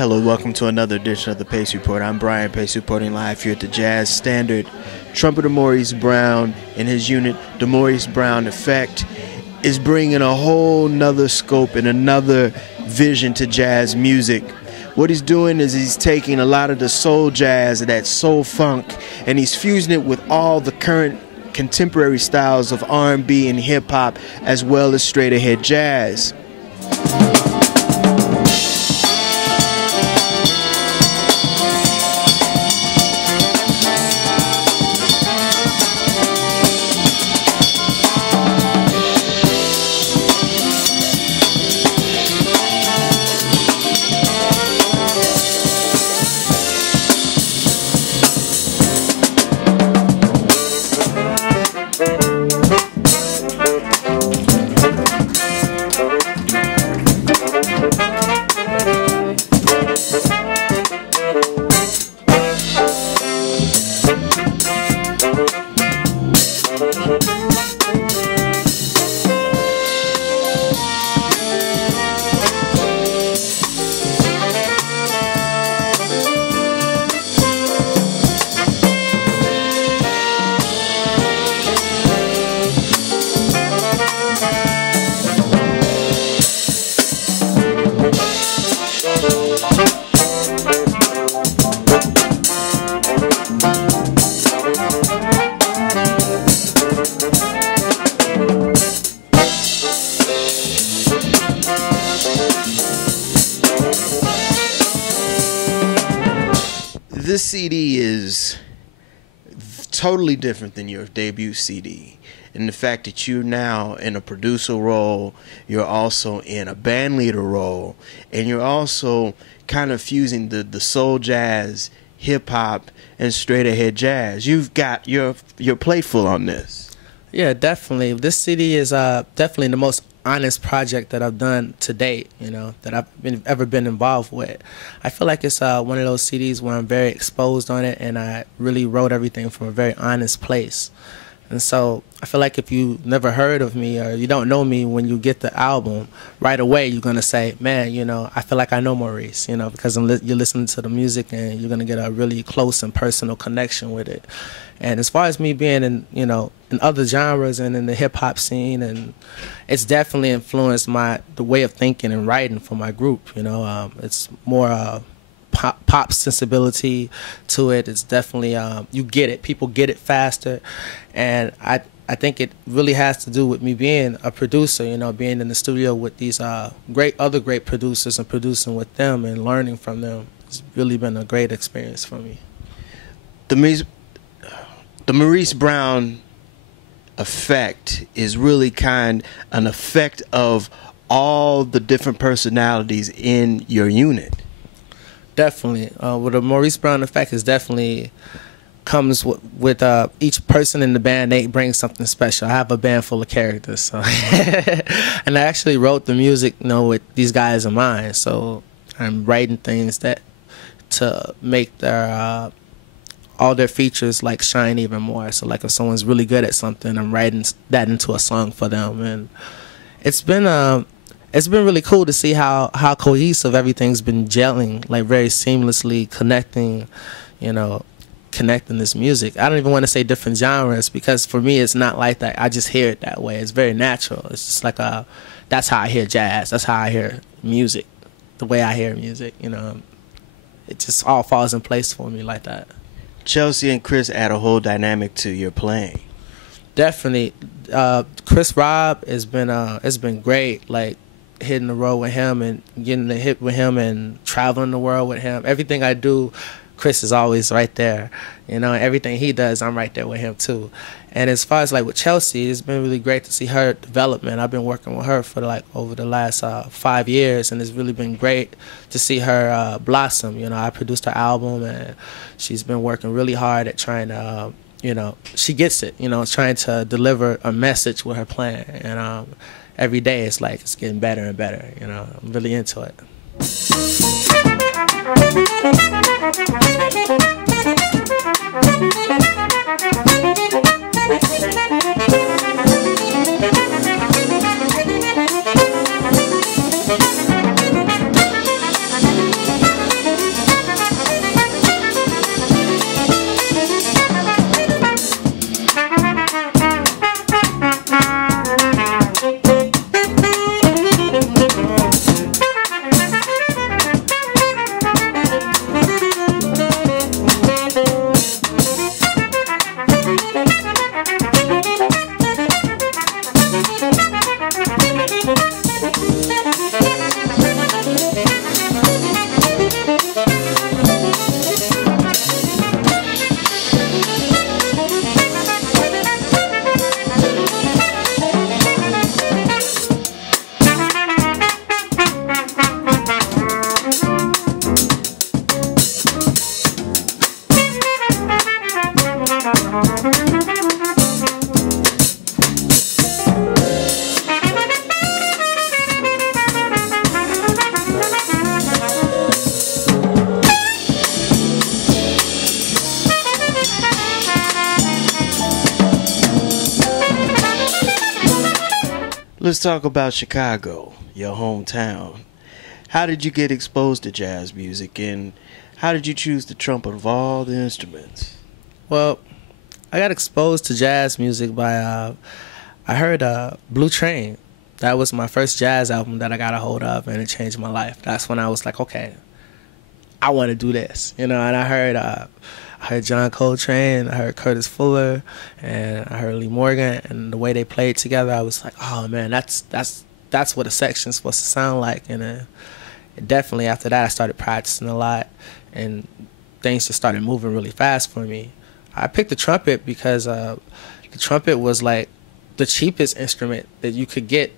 Hello, welcome to another edition of the Pace Report. I'm Brian Pace, reporting live here at the Jazz Standard. Trumpeter Maurice Brown and his unit, the Maurice Brown Effect, is bringing a whole nother scope and another vision to jazz music. What he's doing is he's taking a lot of the soul jazz, that soul funk, and he's fusing it with all the current contemporary styles of R&B and hip-hop, as well as straight-ahead jazz. This CD is totally different than your debut CD. And the fact that you're now in a producer role, you're also in a band leader role, and you're also kind of fusing the soul jazz, hip hop, and straight ahead jazz. You've got your plate full on this. Yeah, definitely. This CD is definitely the most honest project that I've done to date, you know, that I've ever been involved with. I feel like it's one of those CDs where I'm very exposed on it, and I really wrote everything from a very honest place. And so I feel like if you never heard of me or you don't know me, when you get the album, right away you're going to say, man, you know, I feel like I know Maurice, you know, because you're listening to the music and you're going to get a really close and personal connection with it. And as far as me being in, you know, in other genres and in the hip-hop scene, and it's definitely influenced the way of thinking and writing for my group, you know. It's more pop sensibility to it. It's definitely, you get it. People get it faster. And I think it really has to do with me being a producer, you know, being in the studio with these other great producers and producing with them and learning from them. It's really been a great experience for me. The Maurice Brown effect is really an effect of all the different personalities in your unit. Definitely. Well, the Maurice Brown effect is definitely comes with each person in the band. They bring something special. I have a band full of characters, so and I actually wrote the music, you know, with these guys in mind. So I'm writing things that to make their all their features like shine even more. So like if someone's really good at something, I'm writing that into a song for them, and it's been really cool to see how cohesive everything's been gelling, like very seamlessly connecting, you know, connecting this music. I don't even want to say different genres, because for me it's not like that. I just hear it that way. It's very natural. It's just like that's how I hear jazz. That's how I hear music. The way I hear music, you know, it just all falls in place for me like that. Chelsea and Chris add a whole dynamic to your playing. Definitely. Chris Rob has been it's been great, like hitting the road with him and getting the hit with him and traveling the world with him. Everything I do, Chris is always right there, you know. Everything he does, I'm right there with him too. And as far as like with Chelsea, it's been really great to see her development. I've been working with her for like over the last 5 years, and it's really been great to see her blossom. You know, I produced her album, and she's been working really hard at trying to, you know, she gets it, you know, trying to deliver a message with her playing. And every day it's like it's getting better and better, you know. I'm really into it. Let's talk about Chicago, your hometown. How did you get exposed to jazz music, and how did you choose the trumpet of all the instruments? Well, I got exposed to jazz music by I heard Blue Train. That was my first jazz album that I got a hold of, and it changed my life. That's when I was like, okay, I want to do this, you know. And I heard John Coltrane, I heard Curtis Fuller, and I heard Lee Morgan, and the way they played together, I was like, oh man, that's what a section's supposed to sound like. And definitely after that, I started practicing a lot, and things just started moving really fast for me. I picked the trumpet because the trumpet was like the cheapest instrument that you could get.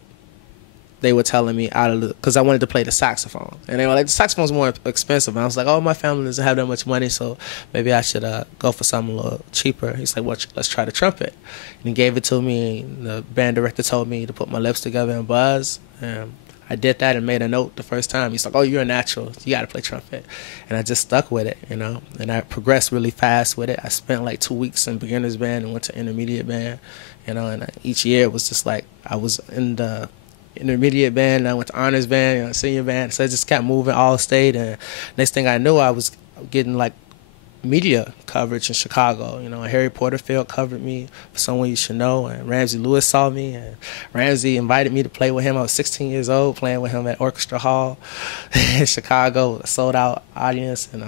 They were telling me because I wanted to play the saxophone, and they were like, the saxophone's more expensive. And I was like, oh, my family doesn't have that much money, so maybe I should go for something a little cheaper. He's like, well, let's try the trumpet. And he gave it to me. And the band director told me to put my lips together and buzz. And I did that and made a note the first time. He's like, oh, you're a natural. You got to play trumpet. And I just stuck with it, you know. And I progressed really fast with it. I spent like 2 weeks in beginner's band and went to intermediate band, you know. And each year it was just like I was in the intermediate band, and I went to honors band, you know, senior band. So I just kept moving, all state. And next thing I knew, I was getting like media coverage in Chicago. You know, Harry Porterfield covered me for Someone You Should Know, and Ramsey Lewis saw me, and Ramsey invited me to play with him. I was 16 years old, playing with him at Orchestra Hall in Chicago, a sold out audience. And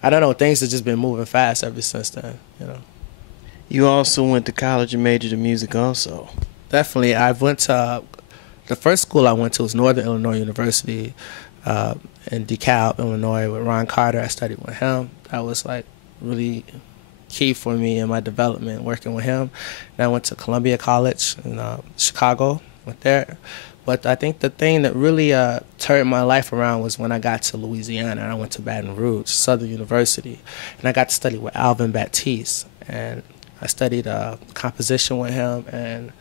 I don't know, things have just been moving fast ever since then, you know. You also went to college and majored in music also. Definitely. I went to the first school I went to was Northern Illinois University in DeKalb, Illinois, with Ron Carter. I studied with him. That was like really key for me in my development, working with him. And I went to Columbia College in Chicago, went there. But I think the thing that really turned my life around was when I got to Louisiana, and I went to Baton Rouge, Southern University, and I got to study with Alvin Batiste. And I studied composition with him, and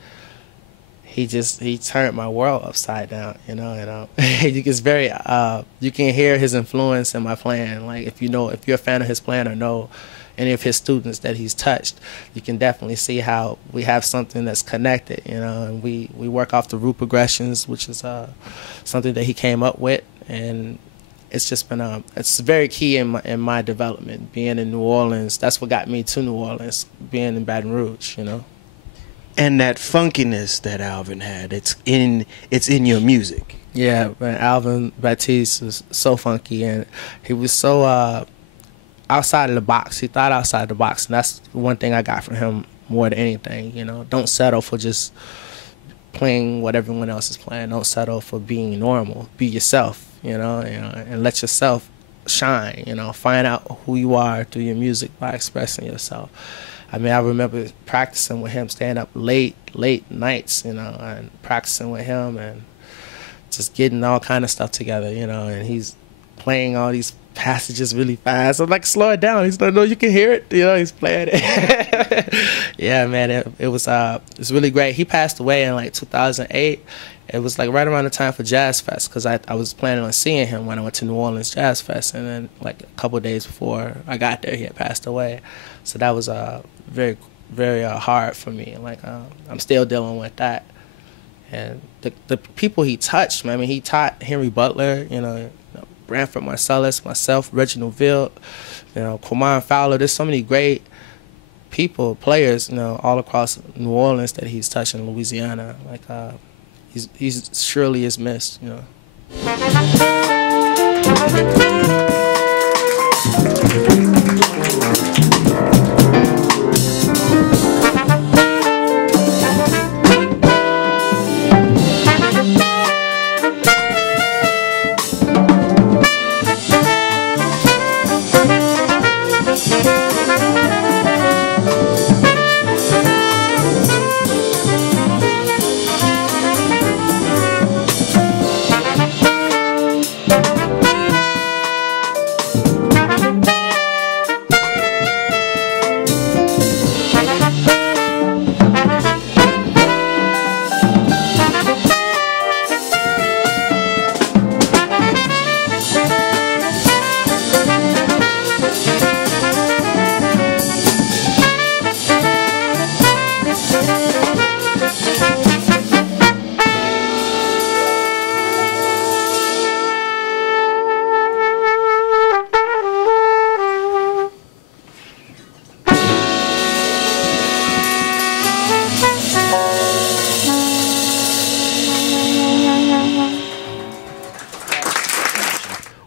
he turned my world upside down, you know. And it's very you can hear his influence in my playing. Like if you're a fan of his playing or know any of his students that he's touched, you can definitely see how we have something that's connected, you know. And we work off the root progressions, which is something that he came up with, and it's just been it's very key in my development. Being in New Orleans, that's what got me to New Orleans. Being in Baton Rouge, you know. And that funkiness that Alvin had, it's in your music. Yeah, man, Alvin Batiste was so funky, and he was so outside of the box. He thought outside the box, and that's one thing I got from him more than anything. You know, don't settle for just playing what everyone else is playing. Don't settle for being normal. Be yourself, you know, and let yourself shine. You know, find out who you are through your music by expressing yourself. I mean, I remember practicing with him, staying up late nights, you know, and practicing with him and just getting all kind of stuff together, you know. And he's playing all these passages really fast. I'm like, slow it down. He's like, no, you can hear it. You know, he's playing it. Yeah, man, it was really great. He passed away in like 2008. It was like right around the time for Jazz Fest, because I was planning on seeing him when I went to New Orleans Jazz Fest, and then like a couple of days before I got there, he had passed away. So that was very, very hard for me. Like I'm still dealing with that. And the people he touched, man, I mean, he taught Henry Butler, you know, Branford Marsalis, myself, Reginald Ville, you know, Quamon Fowler. There's so many great people, players, you know, all across New Orleans that he's touched in Louisiana. Like he's surely is missed, you know.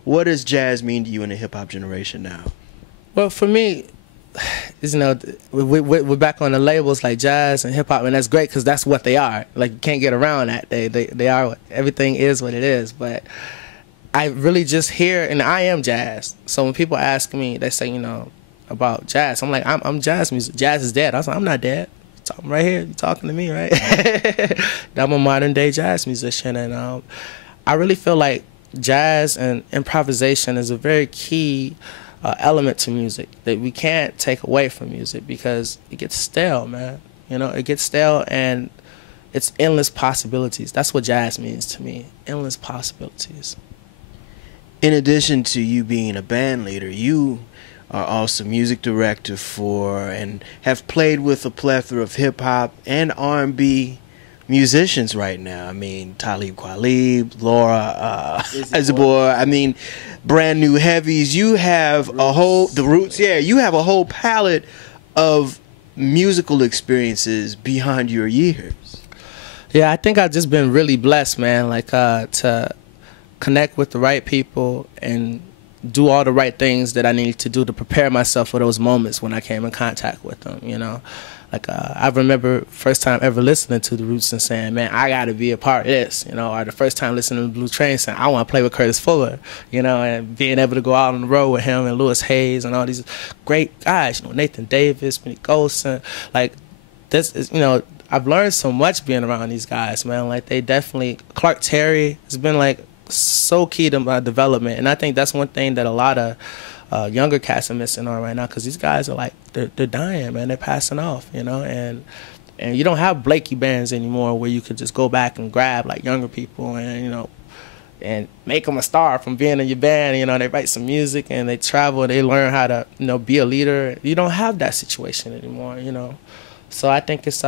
what does jazz mean to you in the hip hop generation now? Well, for me, you know, we're back on the labels like jazz and hip hop, and that's great because that's what they are. Like, you can't get around that. They are, everything is what it is. But I really just hear, and I am jazz. So when people ask me, they say, you know, about jazz, I'm like, I'm jazz music. Jazz is dead. I was like, I'm not dead. I'm right here. You're talking to me, right? I'm a modern day jazz musician, and I really feel like jazz and improvisation is a very key element to music that we can't take away from music because it gets stale, man. You know, it gets stale, and it's endless possibilities. That's what jazz means to me, endless possibilities. In addition to you being a band leader, you are also music director for and have played with a plethora of hip-hop and R&B musicians right now. I mean, Talib Kweli, Laura, Isabor, I mean, brand new heavies. You have a whole, the Roots, yeah, you have a whole palette of musical experiences beyond your years. Yeah, I think I've just been really blessed, man, like to connect with the right people and do all the right things that I needed to do to prepare myself for those moments when I came in contact with them, you know. Like, I remember first time ever listening to the Roots and saying, man, I got to be a part of this, you know, or the first time listening to Blue Train saying, I want to play with Curtis Fuller, you know, and being able to go out on the road with him and Louis Hayes and all these great guys, you know, Nathan Davis, Benny Golson, like, this is, you know, I've learned so much being around these guys, man. Like, they definitely, Clark Terry has been, like, so key to my development, and I think that's one thing that a lot of younger cats are missing on right now, because these guys are like, they're dying, man. They're passing off, you know, and you don't have Blakey bands anymore where you could just go back and grab like younger people and, you know, and make them a star from being in your band. You know, they write some music and they travel and they learn how to, you know, be a leader. You don't have that situation anymore, you know. So I think it's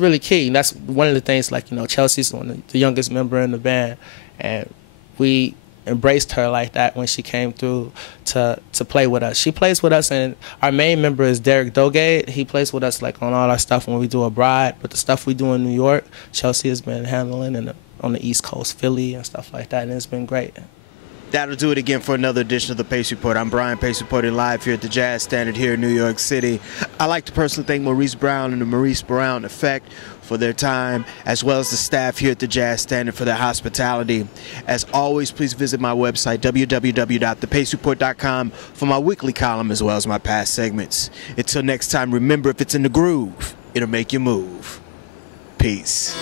really key. And that's one of the things, like, you know, Chelsea's the youngest member in the band, and we embraced her like that when she came through to play with us. She plays with us, and our main member is Derek Dogate. He plays with us like on all our stuff when we do abroad, but the stuff we do in New York, Chelsea has been handling on the East Coast, Philly and stuff like that, and it's been great. That'll do it again for another edition of the Pace Report. I'm Brian Pace, reporting live here at the Jazz Standard here in New York City. I'd like to personally thank Maurice Brown and the Maurice Brown Effect for their time, as well as the staff here at the Jazz Standard for their hospitality. As always, please visit my website, www.thepacereport.com, for my weekly column as well as my past segments. Until next time, remember, if it's in the groove, it'll make you move. Peace.